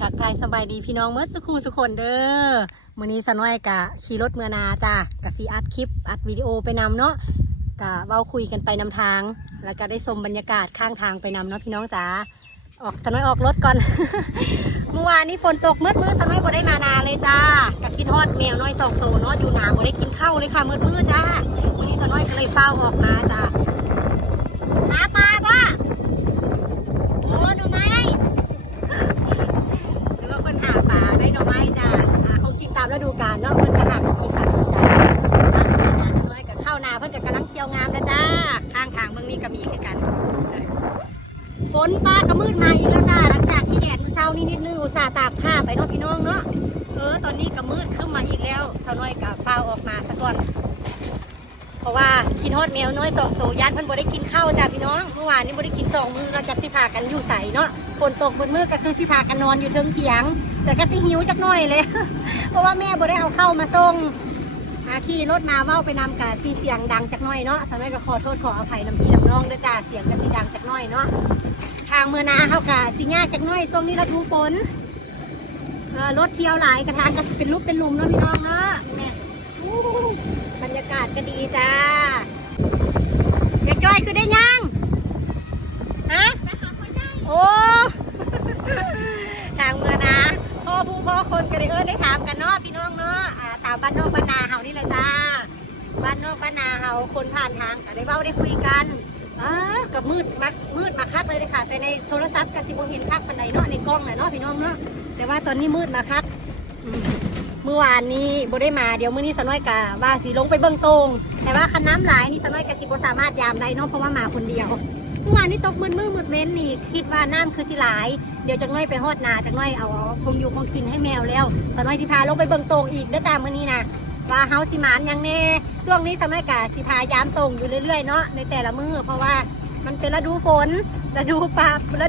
ทักทายสบายดีพี่น้องเมื่อสักครู่สุกคนเด้อมื้อนี้สน้อยกะขี่รถเมื่อนาจ้ากะสีอัดคลิปอัดวิดีโอไปนำเนาะกะเว้าคุยกันไปนำทางแล้วก็ได้ชมบรรยากาศข้างทางไปนำเนาะพี่น้องจ๋าสน้อยออกรถก่อน เมื่อวานนี้ฝนตกมืดสน้อยบ่ได้มานาเลยจ้ากะคิดฮอดแมวน้อย2 ตัวเนาะอยู่นาบ่ได้กินข้าวเลยค่ะมืดจ้าวันนี้สน้อยก็เลยเฝ้าออกมาจ้าหาปลาป่ะโอ้หนูไม้ หรือว่าเพิ่นหาปลาได้หน่อไม้จ้าเขากินตามฤดูกาลเนาะเพิ่นก็หาของกินตามฤดูกาลบ้านนี้นาน้อยกับข้าวนาเพิ่นก็กำลังเคี่ยวงามแล้วจ้าข้างทางเบื้องนี้ก็มีคือกันฝนฟ้าก็มืดมาอีกแล้วจ้าหลังจากที่แดดมื้อเช้านี้นิดนึงอุตส่าห์ตากผ้าไปเนาะพี่น้องเนาะตอนนี้ก็มืดขึ้นมาอีกแล้วสาวน้อยก็ฟ้าวออกมาซะก่อนเพราะว่าคิดฮอดแมวน้อย2 ตัวย่านเพิ่นบ่ได้กินข้าวจ้าพี่น้องเมื่อวานนี้บ่ได้กิน2 มื้อเราจะสิพากันอยู่ใส่เนาะฝนตกมืดก็คือสิพากันนอนอยู่เทิงเถียงแต่ก็สิหิวจักหน่อยเลย เพราะว่าแม่บ่ได้เอาเข้ามาส่งขี่รถมาเว้าไปนำกับเสียงดังจักหน่อยเนาะสำหรับก็ขอโทษขออภัยน้ำพี่น้ำน้องด้วยจ้าเสียงก็สิดังจักหน่อยเนาะทางเมื่อนาเฮากะสิยากจักหน่อยช่วงนี้ฤดูฝนรถเที่ยวหลายกระทางก็เป็นรูปเป็นหลุมเนาะพี่น้องเนาะแม่บรรยากาศก็ดีจ้าอยากจ้อยคือได้ยังฮะโอ้ ทางเมื่อนะพ่อผู้พ่อคนก็เลยได้ถามกันเนาะพี่น้องเนาะตามบ้านนอกบ้านนาเฮานี่แหละจ้าบ้านนอกบ้านนาเฮาคนผ่านทางก็ได้เว้าได้คุยกันกับมืดมาคักเลยค่ะแต่ในโทรศัพท์ก็สิบ่เห็นคักปานใดเนาะในกล้องน่ะเนาะพี่น้องเนาะแต่ว่าตอนนี้มืดมาคักเมื่อวานนี้บ่ได้มาเดี๋ยวมื้อนี้สน้อยกะว่าสิลงไปเบิ่งโตงแต่ว่าคันน้ำหลายนี่สน้อยกะสิบ่สามารถยามได้เนาะเพราะว่ามาคนเดียวเมื่อวานนี้ตกมืดเม้นนี่คิดว่าน้ำคือสิหลายเดี๋ยวจักหน่อยไปฮอดนาจักหน่อยเอาคงอยู่คงกินให้แมวแล้วสน้อยสิพาลงไปเบิ่งโตงอีกเด้อจ้ามื้อนี้นะว่าเฮาสิหมานยังแน่ช่วงนี้สน้อยกะสิพายามโตงอยู่เรื่อยๆเนาะในแต่ละมื้อเพราะว่ามันเป็นฤดูฝนฤดูปลาฤ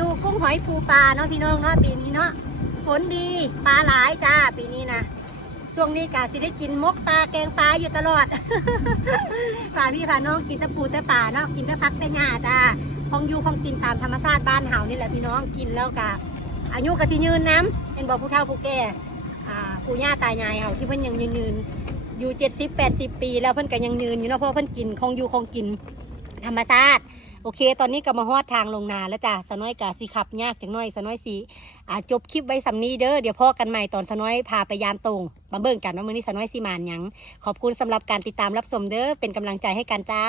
ดูกุ้งหอยปูปลาเนาะพี่น้องเนาะปีนี้เนาะฝนดีปลาหลายจ้าปีนี้นะช่วงนี้กะสิได้กินมกปลาแกงปลาอยู่ตลอด พาพี่พาน้องกินแต่ปูแต่ปลาเนาะกินแต่พักแต่หญ้าจ้าของอยู่ของกินตามธรรมชาติบ้านเฮานี่แหละพี่น้องกินแล้วกะอายุกะสิยืนน้ำเป็นบอกผู้เฒ่าผู้แก่ปู่ย่าตายายเฮาที่เพิ่นยังยืนอยู่70-80 ปีแล้วเพิ่นก็ยังยืนอยู่เนาะเพราะเพิ่นกินของอยู่ของกินธรรมชาติโอเคตอนนี้ก็มาฮอดทางลงนาแล้วจ้ะสน้อยกะสิขับยากจังน้อยสน้อยสิจบคลิปไว้สำนี้เด้อเดี๋ยวพ่อกันใหม่ตอนสน้อยพาไปยามตรงมาเบิ่งกันว่ามื้อนี้สน้อยสิมานหยังขอบคุณสำหรับการติดตามรับชมเด้อเป็นกำลังใจให้กันจ้า